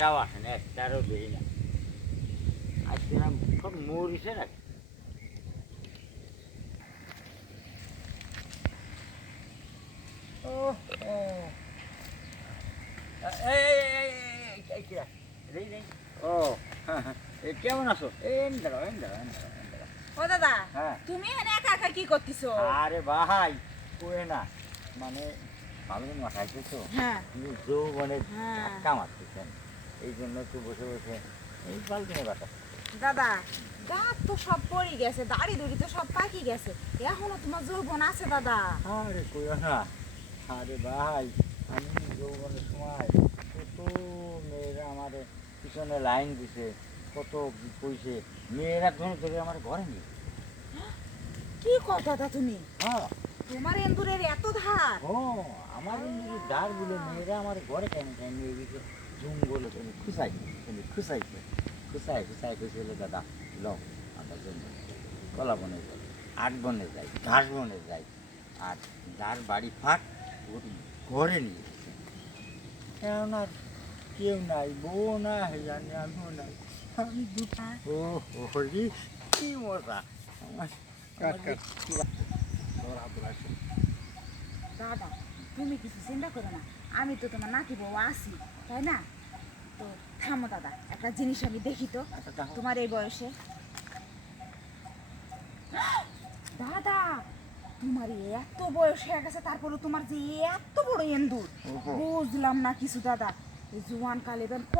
একটাও আসে না, একটারও দেই না। আজকে না সব মরিছে নাকি? ও ও এই কিরা রে রে ও কেমন আছো? এন দাঁড়াও এন দাঁড়াও এন দাঁড়াও এন দাঁড়াও। ও দাদা, হ্যাঁ তুমি এখানে একা একা কি করতেছো? আরে ভাই কয়ে না, মানে ভালো মাথাইছে তো, হ্যাঁ কিন্তু যৌবনের হ্যাঁ ধাক্কা মারতেছেন, এই জন্য একটু বসে বসে এই বালতিনে বাতা। দাদা, দাঁত তো সব পড়ে গেছে, দাড়ি দুড়ি তো সব পাকি গেছে, এখনো তোমার যৌবন আছে দাদা? আরে কইও না, আরে ভাই আমি যৌবনের সময় কত মেয়েরা আমার পিছনে লাইন দিছে, কত কি কইছে, মেয়েরা ধরে ধরে আমার ঘরে নিয়ে। কি কর দাদা তুমি? হ্যাঁ তোমার এন্দুরের এত ধার? ও আমার এমনি দাঁড় বলে মেয়েরা আমার ঘরে কেন কেন নিয়ে গেছে, জঙ্গলে তুমি খুশাই, তুমি খুশাইছে, খুশাই খুশাই খুশাইলে দাদা লও আমরা জন্য কলা বনে যাই, আট বনে যাই, ঘাস বনে যাই, আর যার বাড়ি ফাঁক ওর ঘরে নিয়ে গেছে। কেন আর কেউ নাই, বউ নাই, জানি আমিও নাই, আমি দুটো। ও হরি কি মজা আমার। দাদা, তুমি কিছু চিন্তা করো না, আমি তো তোমার নাতি বউ আছি, তাই না? তো থামো দাদা, একটা জিনিস আমি দেখি তো আচ্ছা দেখো। তোমার এই বয়সে। দাদা, তোমার এত বয়স হয়ে গেছে, তারপরে তোমার যে এত বড় এন্দুর, ওহো। বুঝলাম না কিছু দাদা। এই জোয়ান কালে